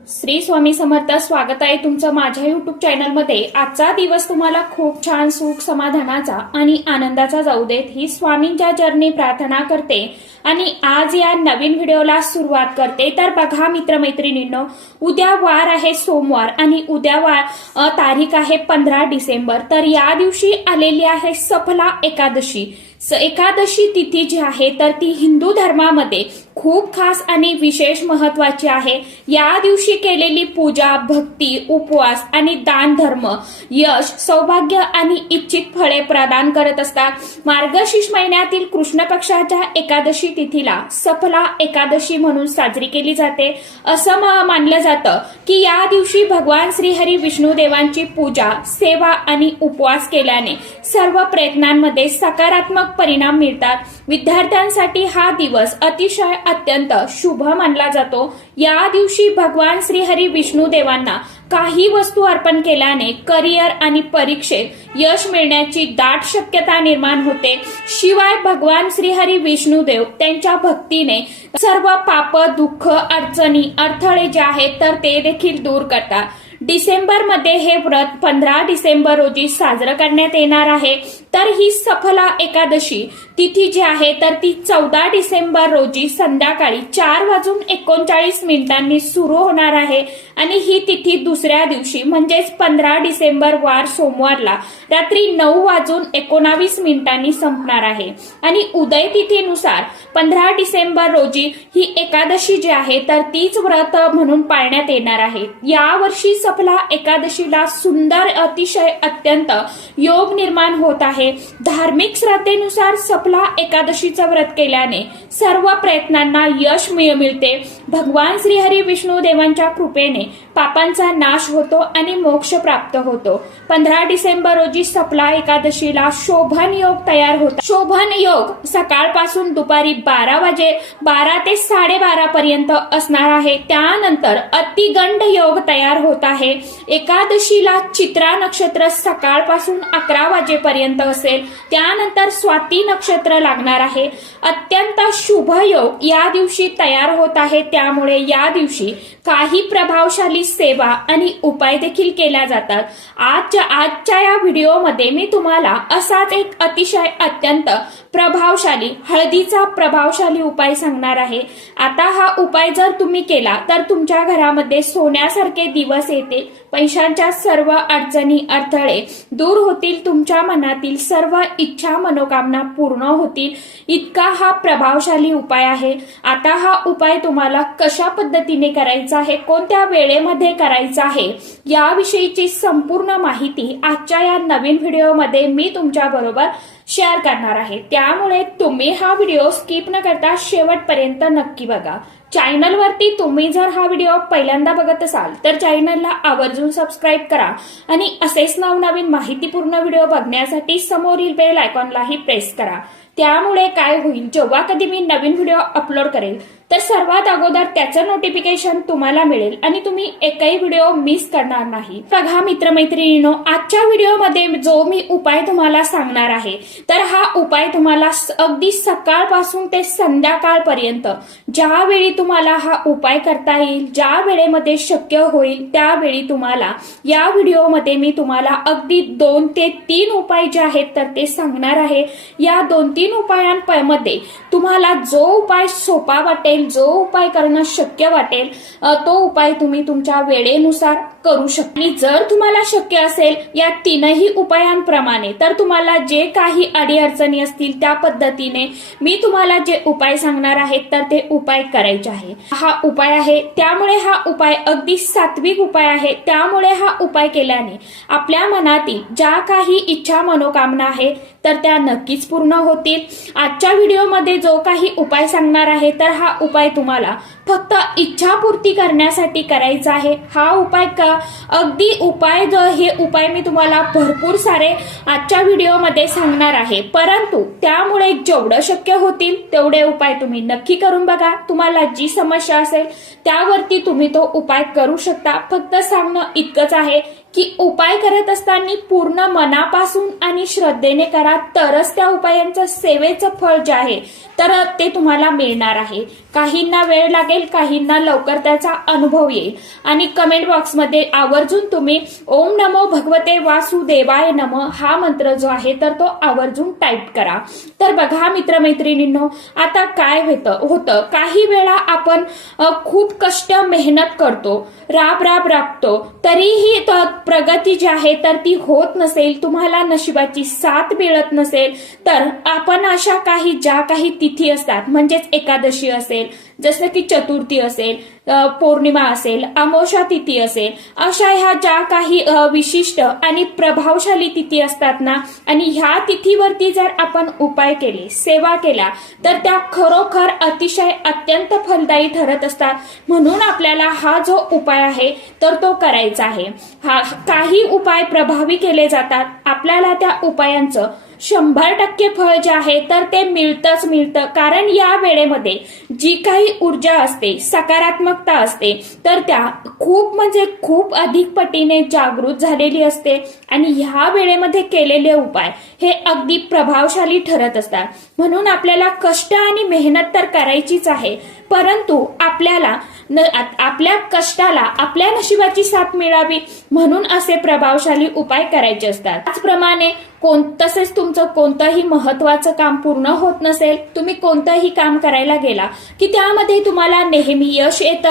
श्री स्वामी समर्थ. स्वागत आहे तुमचं माझ्या युट्यूब चॅनलमध्ये. आजचा दिवस तुम्हाला खूप छान सुख समाधानाचा आणि आनंदाचा जाऊ देत ही स्वामींच्या चरणी प्रार्थना करते आणि आज या नवीन व्हिडिओला सुरुवात करते. तर बघा मित्रमैत्रिणींनो, उद्या वार आहे सोमवार आणि उद्या तारीख आहे 15 डिसेंबर. तर या दिवशी आलेली आहे सफला एकादशी. एकादशी तिथी जी आहे तर ती हिंदू धर्मामध्ये खूप खास आणि विशेष महत्वाची आहे. या दिवशी केलेली पूजा, भक्ती, उपवास आणि दान धर्म यश, सौभाग्य आणि इच्छित फळे प्रदान करत असतात. मार्गशीर्ष महिन्यातील कृष्ण पक्षाच्या एकादशी तिथीला सफला एकादशी म्हणून साजरी केली जाते. असं मानलं जातं की या दिवशी भगवान श्रीहरी विष्णू देवांची पूजा, सेवा आणि उपवास केल्याने सर्व प्रयत्नांमध्ये सकारात्मक परिणाम मिळतात. विद्यार्थ्यांसाठी हा दिवस अतिशय अत्यंत शुभ मानला जातो. या दिवशी भगवान श्रीहरी विष्णू देवांना काही वस्तू अर्पण केल्याने करिअर आणि परीक्षेत यश मिळण्याची दाट शक्यता निर्माण होते. शिवाय भगवान श्रीहरी विष्णुदेव त्यांच्या भक्तीने सर्व पाप, दुःख, अडचणी, अडथळे जे आहेत तर ते देखील दूर करतात. डिसेंबर मध्ये हे व्रत 15 डिसेंबर रोजी साजरं करण्यात येणार आहे. तर ही सफला एकादशी तिथी जी आहे तर ती 14 डिसेंबर रोजी संध्याकाळी 4:39 सुरू होणार आहे आणि ही तिथी दुसऱ्या दिवशी म्हणजेच 15 डिसेंबर वार सोमवारला रात्री 9:19 संपणार आहे. आणि उदय तिथीनुसार 15 डिसेंबर रोजी ही एकादशी जी आहे तर तीच व्रत म्हणून पाळण्यात येणार आहे. या वर्षी सफला एकादशीला सुंदर, अतिशय अत्यंत योग निर्माण होत आहे. धार्मिक श्रद्धेनुसार सफला एकादशीचं व्रत केल्याने सर्व प्रयत्नांना यश मिळते. भगवान श्रीहरी विष्णू देवांच्या कृपेने पापांचा नाश होतो आणि मोक्ष प्राप्त होतो. 15 डिसेंबर रोजी सफला एकादशीला शोभन योग तयार होतात. शोभन योग सकाळपासून दुपारी 12 ते 12:30 पर्यंत असणार आहे. त्यानंतर अतिगंड योग तयार होत आहे. एकादशीला चित्रा नक्षत्र सकाळपासून 11 वाजेपर्यंत असेल. त्यानंतर स्वाती नक्षत्र लागणार आहे. अत्यंत शुभ योग या दिवशी तयार होत आहे. त्यामुळे या दिवशी काही प्रभावशाली सेवा आणि उपाय देखील केल्या जातात. आजच्या या व्हिडिओमध्ये मी तुम्हाला असाच एक अतिशय अत्यंत प्रभावशाली हळदीचा प्रभावशाली उपाय सांगणार आहे. आता हा उपाय जर तुम्ही केला तर तुमच्या घरामध्ये सोन्यासारखे दिवस येतील. पैशांच्या सर्व अडचणी, अडथळे दूर होतील. तुमच्या मनातील सर्व इच्छा, मनोकामना पूर्ण होतील. इतका हा प्रभावशाली उपाय आहे. आता हा उपाय तुम्हाला कशा पद्धतीने करायचा आहे, कोणत्या वेळेमध्ये करायचा आहे याविषयीची संपूर्ण माहिती आजच्या या नवीन व्हिडिओमध्ये मी तुमच्या बरोबर शेअर करणार आहे. त्यामुळे तुम्ही हा व्हिडिओ स्किप न करता शेवटपर्यंत नक्की बघा. चॅनलवरती तुम्ही जर हा व्हिडिओ पहिल्यांदा बघत असाल तर चॅनलला आवर्जून सबस्क्राईब करा आणि असेच नवनवीन माहितीपूर्ण व्हिडिओ बघण्यासाठी समोरील बेल आयकॉनलाही प्रेस करा. त्यामुळे काय होईल, जेव्हा कधी मी नवीन व्हिडिओ अपलोड करेल तर सर्वात अगोदर त्याचं नोटिफिकेशन तुम्हाला मिळेल आणि तुम्ही एकही व्हिडिओ मिस करणार नाही. बघा मित्रमैत्रिणींनो, आजच्या व्हिडिओमध्ये जो मी उपाय तुम्हाला सांगणार आहे तर हा उपाय तुम्हाला अगदी सकाळपासून ते संध्याकाळपर्यंत ज्यावेळी तुम्हाला हा उपाय करता येईल, ज्या वेळेमध्ये शक्य होईल त्यावेळी तुम्हाला या व्हिडिओमध्ये मी तुम्हाला अगदी 2 ते 3 उपाय जे आहेत तर ते सांगणार आहे. या 2-3 उपायांमध्ये तुम्हाला जो उपाय सोपा वाटेल, जो उपाय करणं शक्य वाटेल तो उपाय तुम्ही तुमच्या वेळेनुसार करू शकता. आणि जर तुम्हाला शक्य असेल या 3ही उपायांप्रमाणे तर तुम्हाला जे काही अडीअडचणी असतील त्या पद्धतीने मी तुम्हाला जे उपाय सांगणार आहे तर ते उपाय करायचे आहे. हा उपाय आहे त्यामुळे हा उपाय अगदी सात्विक उपाय आहे. त्यामुळे हा उपाय केल्याने आपल्या मनातील ज्या काही इच्छा, मनोकामना आहे तर त्या नक्कीच पूर्ण होतील. आजच्या व्हिडिओमध्ये जो काही उपाय सांगणार आहे तर हा उपाय तुम्हाला फक्त इच्छापूर्ती करण्यासाठी करायचा आहे. हा उपाय अगदी हे उपाय मी तुम्हाला भरपूर सारे आजच्या व्हिडिओमध्ये सांगणार आहे. परंतु त्यामुळे जेवढं शक्य होतील तेवढे उपाय तुम्ही नक्की करून बघा. तुम्हाला जी समस्या असेल त्यावरती तुम्ही तो उपाय करू शकता. फक्त सांगणं इतकंच आहे की उपाय करत असताना पूर्ण मनापासून आणि श्रद्धेने करा, तरच त्या उपायांचं सेवेचं फळ जे आहे तर ते तुम्हाला मिळणार आहे. काहींना वेळ लागेल, नसेल, काहींना लवकर त्याचा अनुभव येईल आणि कमेंट बॉक्समध्ये आवर्जून तुम्ही ओम नमो भगवते वासुदेवाय नमः हा मंत्र जो आहे तर तो आवर्जून टाईप करा. तर बघा मित्रमैत्रिणींनो, आता काय होतं काही वेळा आपण खूप कष्ट मेहनत करतो, राबतो, तरीही प्रगती जी आहे तर ती होत नसेल, तुम्हाला नशिबाची साथ मिळत नसेल, तर आपण अशा ज्या काही तिथी असतात, म्हणजेच एकादशी असेल, जसं की चतुर्थी असेल, पौर्णिमा असेल, अमावस्या तिथी असेल, अशा ह्या ज्या काही विशिष्ट आणि प्रभावशाली तिथी असतात ना, आणि ह्या तिथीवरती जर आपण उपाय केले, सेवा केल्या, तर त्या खरोखर अतिशय अत्यंत फलदायी ठरत असतात. म्हणून आपल्याला हा जो उपाय आहे तर तो करायचा आहे. काही उपाय प्रभावी केले जातात, आपल्याला त्या उपायांचं 100% फळ जे आहे तर ते मिळतं. कारण या वेळेमध्ये जी काही ऊर्जा असते, सकारात्मकता असते, तर त्या खूप अधिक पटीने जागृत झालेली असते आणि ह्या वेळेमध्ये केलेले उपाय हे अगदी प्रभावशाली ठरत असतात. म्हणून आपल्याला कष्ट आणि मेहनत तर करायचीच आहे, परंतु आपल्याला आपल्या कष्टाला आपल्या नशिबाची साथ मिळावी म्हणून असे प्रभावशाली उपाय करायचे असतात. त्याचप्रमाणे तसेच तुमचं कोणतंही महत्वाचं काम पूर्ण होत नसेल, तुम्ही कोणतंही काम करायला गेला की त्यामध्ये तुम्हाला नेहमी यश येत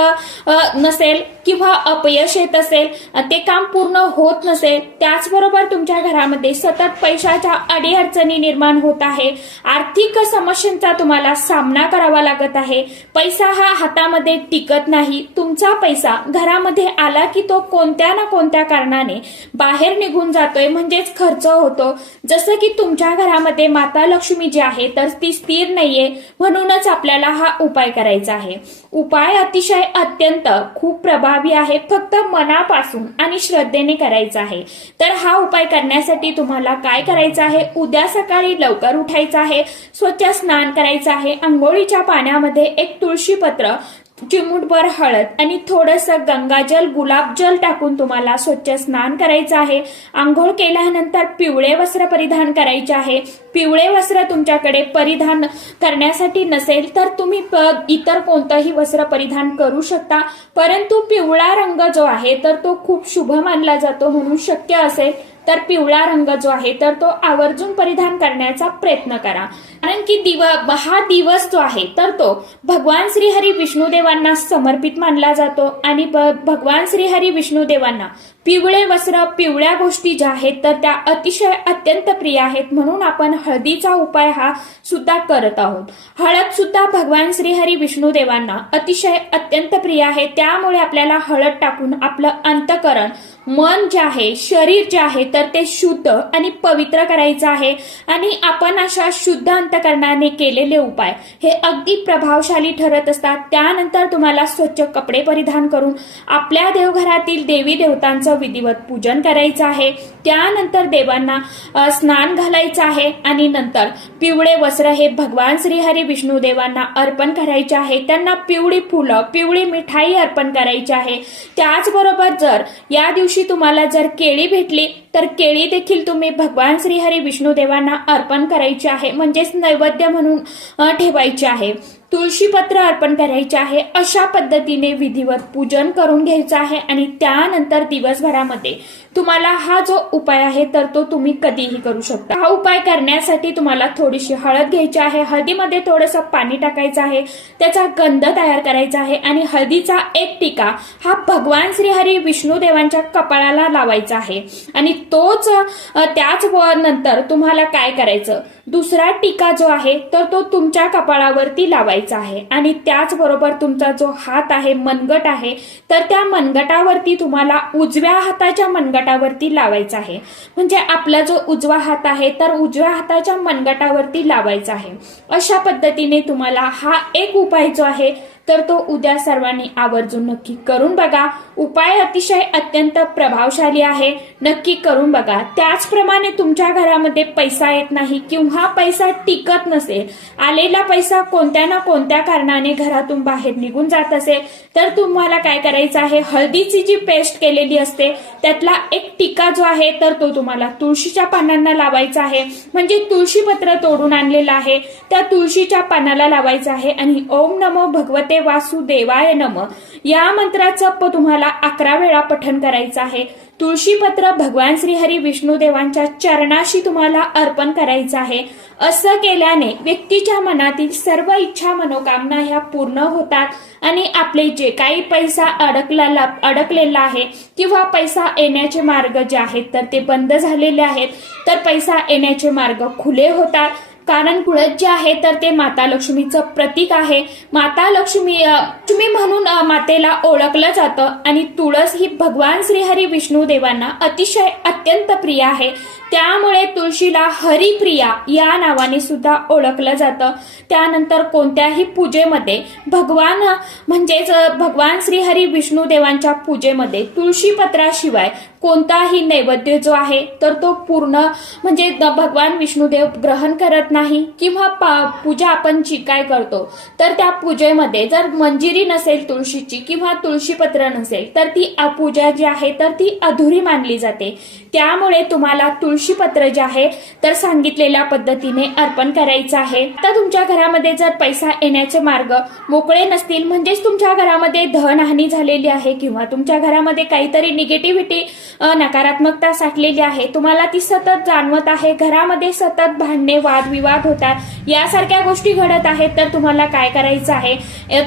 नसेल किंवा अपयश येत असेल, ते काम पूर्ण होत नसेल, त्याचबरोबर तुमच्या घरामध्ये सतत पैशाच्या अडीअडचणी निर्माण होत आहे, आर्थिक समस्यांचा तुम्हाला सामना करावा लागत आहे, पैसा हा हातामध्ये टिकत नाही, तुमचा पैसा घरामध्ये आला की तो कोणत्या ना कोणत्या कारणाने बाहेर निघून जातोय, म्हणजेच खर्च होतो. जसं की तुमच्या घरामध्ये माता लक्ष्मी जी आहे तर ती स्थिर नाहीये, म्हणूनच आपल्याला हा उपाय करायचा आहे. उपाय अतिशय अत्यंत खूप प्रभावी आहे, फक्त मनापासून आणि श्रद्धेने करायचा आहे. तर हा उपाय करण्यासाठी तुम्हाला काय करायचं आहे, उद्या सकाळी लवकर उठायचं आहे, स्वच्छ स्नान करायचं आहे, अंघोळीच्या पाण्यामध्ये एक तुळशीपत्र, चिमूटभर हळद आणि थोडंसं गंगाजल, गुलाबजल टाकून तुम्हाला स्वच्छ स्नान करायचं आहे. आंघोळ केल्यानंतर पिवळे वस्त्र परिधान करायचे आहे. पिवळे वस्त्र तुमच्याकडे परिधान करण्यासाठी नसेल तर तुम्ही इतर कोणतंही वस्त्र परिधान करू शकता, परंतु पिवळा रंग जो आहे तर तो खूप शुभ मानला जातो, म्हणून शक्य असेल तर पिवळा रंग जो आहे तर तो आवर्जून परिधान करण्याचा प्रयत्न करा. कारण की हा दिवस जो आहे तर तो भगवान श्रीहरी विष्णुदेवांना समर्पित मानला जातो आणि भगवान श्रीहरी विष्णुदेवांना पिवळे वस्त्र, पिवळ्या गोष्टी ज्या आहेत तर त्या अतिशय अत्यंत प्रिय आहेत. म्हणून आपण हळदीचा उपाय हा सुद्धा करत आहोत. हळद सुद्धा भगवान श्रीहरी विष्णुदेवांना अतिशय अत्यंत प्रिय आहे, त्यामुळे आपल्याला हळद टाकून आपलं अंतःकरण, मन जे आहे, शरीर जे आहे तर ते शुद्ध आणि पवित्र करायचं आहे. आणि आपण अशा शुद्ध अंतःकरणाने केलेले उपाय हे अगदी प्रभावशाली ठरत असतात. त्यानंतर तुम्हाला स्वच्छ कपडे परिधान करून आपल्या देवघरातील देवी देवतांचं विधिवत पूजन करायचं आहे. त्यानंतर देवांना स्नान घालायचं आहे आणि नंतर पिवळे वस्त्र हे भगवान श्रीहरी विष्णुदेवांना अर्पण करायचे आहे. त्यांना पिवळी फुलं, पिवळी मिठाई अर्पण करायची आहे. त्याचबरोबर जर या दिवशी तुम्हाला जर केळी भेटली तर केळी देखील तुम्ही भगवान श्रीहरी विष्णुदेवांना अर्पण करायची आहे, म्हणजेच नैवेद्य म्हणून ठेवायचे आहे. तुळशीपत्र अर्पण करायचे आहे. अशा पद्धतीने विधिवत पूजन करून घ्यायचं आहे आणि त्यानंतर दिवसभरामध्ये तुम्हाला हा जो उपाय आहे तर तो तुम्ही कधीही करू शकता. हा उपाय करण्यासाठी तुम्हाला थोडीशी हळद घ्यायची आहे, हळदीमध्ये थोडंसं पाणी टाकायचं आहे, त्याचा गंध तयार करायचा आहे आणि हळदीचा एक टिका हा भगवान श्रीहरी विष्णुदेवांच्या कपाळाला लावायचा आहे. आणि त्याच नंतर तुम्हाला काय करायचं, दुसरा टिका जो आहे तर तो तुमच्या कपाळावरती लावायचा आहे आणि त्याचबरोबर तुमचा जो हात आहे, मनगट आहे, तर त्या मनगटावरती तुम्हाला उजव्या हाताच्या मनगटावरती लावायचा आहे. म्हणजे आपला जो उजवा हात आहे तर उजव्या हाताच्या मनगटावरती लावायचा आहे. अशा पद्धतीने तुम्हाला हा एक उपाय जो आहे तर तो उद्या सर्वांनी आवर्जून नक्की करून बघा. उपाय अतिशय अत्यंत प्रभावशाली आहे, नक्की करून बघा. त्याचप्रमाणे तुमच्या घरामध्ये पैसा येत नाही किंवा पैसा टिकत नसेल, आलेला पैसा कोणत्या ना कोणत्या कारणाने घरातून बाहेर निघून जात असेल तर तुम्हाला काय करायचं आहे, हळदीची जी पेस्ट केलेली असते त्यातला एक टिका जो आहे तर तो तुम्हाला तुळशीच्या पानांना लावायचा आहे. म्हणजे तुळशीपत्र तोडून आणलेलं आहे त्या तुळशीच्या पानाला लावायचं आहे आणि ओम नमो भगवते भगवते वासुदेवाय नमः या मंत्राचं तुम्हाला 11 वेळा पठण करायचं आहे। तुळशीपत्र भगवान श्रीहरी विष्णुदेवांच्या चरणाशी तुम्हाला अर्पण करायचं आहे। असं केल्याने व्यक्तीच्या मनातील सर्व इच्छा मनोकामना ह्या पूर्ण होतात आणि आपले जे काही पैसा अडकलेला आहे किंवा पैसा येण्याचे मार्ग जे आहेत तर ते बंद झालेले आहेत, तर पैसा येण्याचे मार्ग खुले होतात। कारण तुळस जे आहे तर ते माता लक्ष्मीचं प्रतीक आहे। माता लक्ष्मी म्हणून मातेला ओळखलं जातं आणि तुळस ही भगवान श्रीहरी विष्णुदेवांना अतिशय अत्यंत प्रिय आहे। त्यामुळे तुळशीला हरिप्रिया या नावाने सुद्धा ओळखलं जातं। त्यानंतर कोणत्याही पूजेमध्ये भगवान श्रीहरी विष्णुदेवांच्या पूजेमध्ये तुळशीपत्राशिवाय कोणताही नैवेद्य जो आहे तर तो पूर्ण भगवान विष्णुदेव ग्रहण करत नाही किंवा पूजा आपण जी काय करतो तर त्या पूजेमध्ये जर मंजिरी नसेल तुळशीची किंवा तुळशीपत्र नसेल तर ती पूजा जी आहे तर ती अधुरी मानली जाते। त्यामुळे तुम्हाला तुळशीपत्र जे आहे तर सांगितलेल्या पद्धतीने अर्पण करायचं आहे। आता तुमच्या घरामध्ये जर पैसा येण्याचे मार्ग मोकळे नसतील, म्हणजेच तुमच्या घरामध्ये धनहानी झालेली आहे किंवा तुमच्या घरामध्ये काहीतरी निगेटिव्हिटी नकारात्मकता साठलेली आहे, तुम्हाला ती सतत जाणवत आहे, घरामध्ये सतत भांडणे वादविवाद होतात, यासारख्या गोष्टी घडत आहेत, तर तुम्हाला काय करायचं आहे,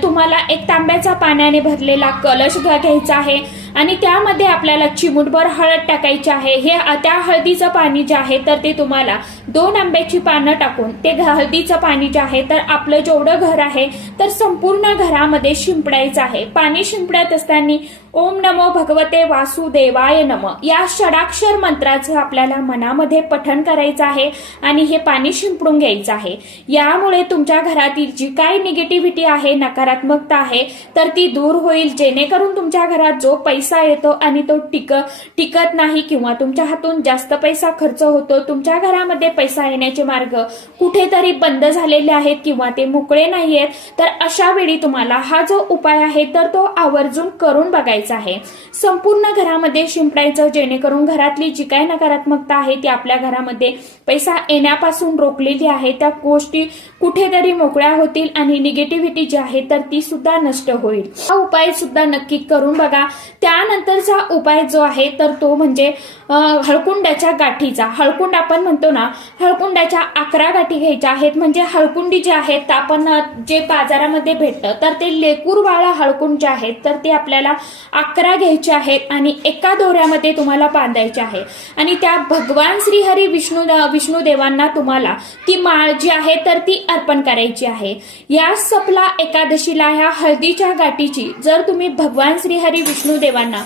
तुम्हाला एक तांब्याचा पाण्याने भरलेला कलश घ्यायचा आहे आणि त्यामध्ये आपल्याला चिमूटभर हळद टाकायची आहे। त्या हळदीचं पाणी जे आहे तर ते तुम्हाला 2 आंब्याची पानं टाकून ते हळदीचं पाणी जे आहे तर आपलं जेवढं घर आहे तर संपूर्ण घरामध्ये शिंपडायचं आहे। पाणी शिंपडत असताना ओम नमो भगवते वासुदेवाय नमः या षडाक्षर मंत्राचं आपल्याला मनामध्ये पठण करायचं आहे आणि हे पाणी शिंपडून घ्यायचं आहे। यामुळे तुमच्या घरातील जी काही निगेटिव्हिटी आहे, नकारात्मकता आहे तर ती दूर होईल, जेणेकरून तुमच्या घरात जो पैसा येतो आणि तो टिकत नाही किंवा तुमच्या हातून जास्त पैसा खर्च होतो, तुमच्या घरामध्ये पैसा येण्याचे मार्ग कुठेतरी बंद झालेले आहेत किंवा ते मोकळे नाहीयेत, तर अशा वेळी तुम्हाला हा जो उपाय आहे तर तो आवर्जून करून बघायचा आहे। संपूर्ण घरामध्ये शिंपडायचं, जेणेकरून घरातली जी काही नकारात्मकता आहे ती आपल्या घरामध्ये पैसा येण्यापासून रोखलेली आहे त्या गोष्टी कुठेतरी मोकळ्या होतील आणि निगेटिव्हिटी जी आहे तर ती सुद्धा नष्ट होईल। हा उपाय सुद्धा नक्की करून बघा। त्यानंतरचा उपाय जो आहे तर तो म्हणजे हळकुंडाच्या गाठीचा। हळकुंड आपण म्हणतो ना, हळकुंडाच्या 11 गाठी घ्यायच्या आहेत। म्हणजे हळकुंडी जे आहेत आपण जे बाजारामध्ये भेटतं तर ते लेकूरवाळा हळकुंड जे आहेत तर ते आपल्याला 11 घ्यायचे आहेत आणि एका दोऱ्यामध्ये तुम्हाला बांधायचे आहे आणि त्या भगवान श्रीहरी विष्णुदेवांना तुम्हाला ती माळ जी आहे तर ती अर्पण करायची आहे। या सपला एकादशीला ह्या हळदीच्या गाठीची जर तुम्ही भगवान श्रीहरी विष्णुदेवांना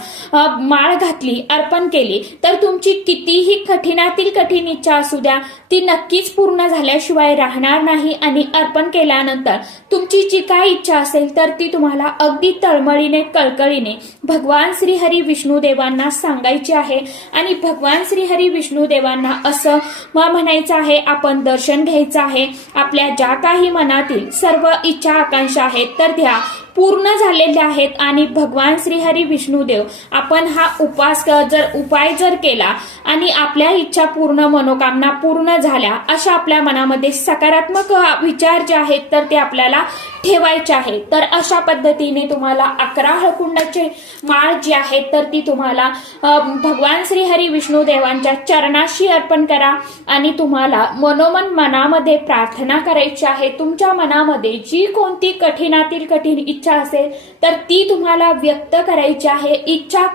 माळ घातली, अर्पण केली, तर तुमची कितीही कठीणातील कठीण इच्छा असू द्या ती नक्कीच पूर्ण झाल्याशिवाय राहणार नाही आणि अर्पण केल्यानंतर तुमची जी काही इच्छा असेल तर ती तुम्हाला अगदी तळमळीने कळकळीने भगवान श्रीहरी विष्णुदेवांना सांगायची आहे आणि भगवान श्रीहरी विष्णुदेवांना असं म्हणायचं आहे, आपण दर्शन घ्यायचं आहे, आपल्या ज्या काही मनातील सर्व इच्छा आकांक्षा आहेत तर त्या पूर्ण झालेल्या आहेत आणि भगवान श्रीहरी विष्णुदेव आपण हा उपाय जर केला आणि आपल्या इच्छा पूर्ण, मनोकामना पूर्ण झाल्या, अशा आपल्या मनामध्ये सकारात्मक विचार जे आहेत तर ते आपल्याला ठेवायचे आहे। तर अशा पद्धतीने तुम्हाला 11 हळकुंडाचे माळ जी आहे तर ती तुम्हाला भगवान श्रीहरी विष्णुदेवांच्या चरणाशी अर्पण करा आणि तुम्हाला मनोमन मनामध्ये प्रार्थना करायची आहे। तुमच्या मनामध्ये जी कोणती कठीणातील कठीण इच्छा असेल तर ती तुम्हाला व्यक्त करायची आहे।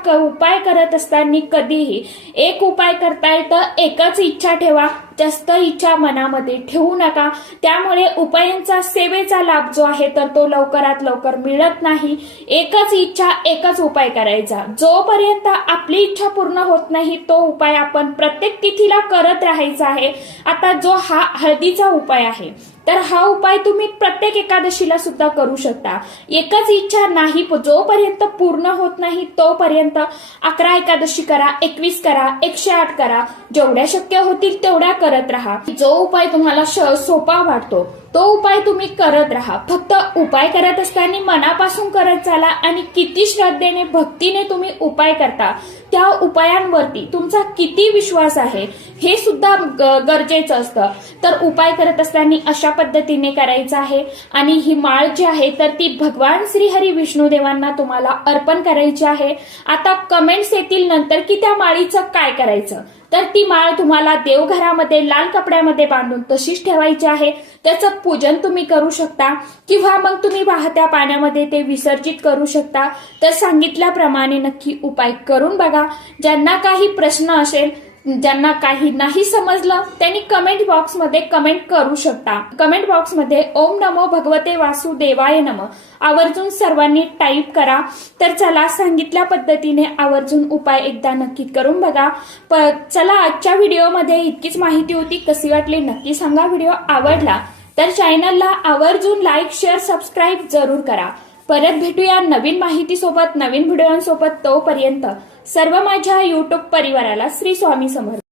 उपाय करत असताना कधीही एक उपाय करताय तर एकच इच्छा ठेवा, जास्त इच्छा मनामध्ये ठेवू नका। त्यामुळे उपायांचा सेवेचा लाभ जो आहे तर तो लवकरात लवकर मिळत नाही। एकच इच्छा, एकच उपाय करायचा। जोपर्यंत आपली इच्छा पूर्ण होत नाही तो उपाय आपण प्रत्येक तिथीला करत राहायचा आहे। आता जो हा हळदीचा उपाय आहे तर हा उपाय तुम्ही प्रत्येक एकादशीला सुद्धा करू शकता। एकच इच्छा नाही, जोपर्यंत पूर्ण होत नाही तोपर्यंत 11 एकादशी करा, 21 करा, 108 करा, जेवढ्या शक्य होतील तेवढ्या करत राहा। जो उपाय तुम्हाला सोपा वाटतो तो उपाय तुम्ही करत राहा. फक्त उपाय करत असताना मनापासून करत चाला आणि किती श्रद्धेने भक्तीने तुम्ही उपाय करता, त्या उपायांवरती तुमचा किती विश्वास आहे हे सुद्धा गरजेचं असतं. तर उपाय करत असताना अशा पद्धतीने करायचं आहे. आणि ही माळ जी आहे तर ती भगवान श्रीहरी विष्णुदेवांना तुम्हाला अर्पण करायची आहे. आता कमेंट्स येतील नंतर की त्या माळीचं काय करायचं, तर ती माळ तुम्हाला देवघरामध्ये लाल कपड्यामध्ये बांधून तशीच ठेवायची आहे. त्याचं पूजन तुम्ही करू शकता किंवा मग तुम्ही वाहत्या पाण्यामध्ये ते विसर्जित करू शकता. तर सांगितल्याप्रमाणे नक्की उपाय करून बघा. ज्यांना काही प्रश्न असेल, ज्यांना काही नाही समजलं त्यांनी कमेंट बॉक्समध्ये कमेंट करू शकता. कमेंट बॉक्समध्ये ओम नमो भगवते वासुदेवाय नमः आवर्जून सर्वांनी टाईप करा. तर चला, सांगितल्या पद्धतीने आवर्जून उपाय एकदा नक्की करून बघा. चला, आजच्या व्हिडिओमध्ये इतकीच माहिती होती. कशी वाटली नक्की सांगा. व्हिडिओ आवडला तर चॅनलला आवर्जून लाईक, शेअर, सबस्क्राईब जरूर करा. परत भेटूया नवीन माहितीसोबत, नवीन व्हिडिओसोबत. तोपर्यंत सर्व माझ्या युट्यूब परिवाराला श्री स्वामी समर्थ.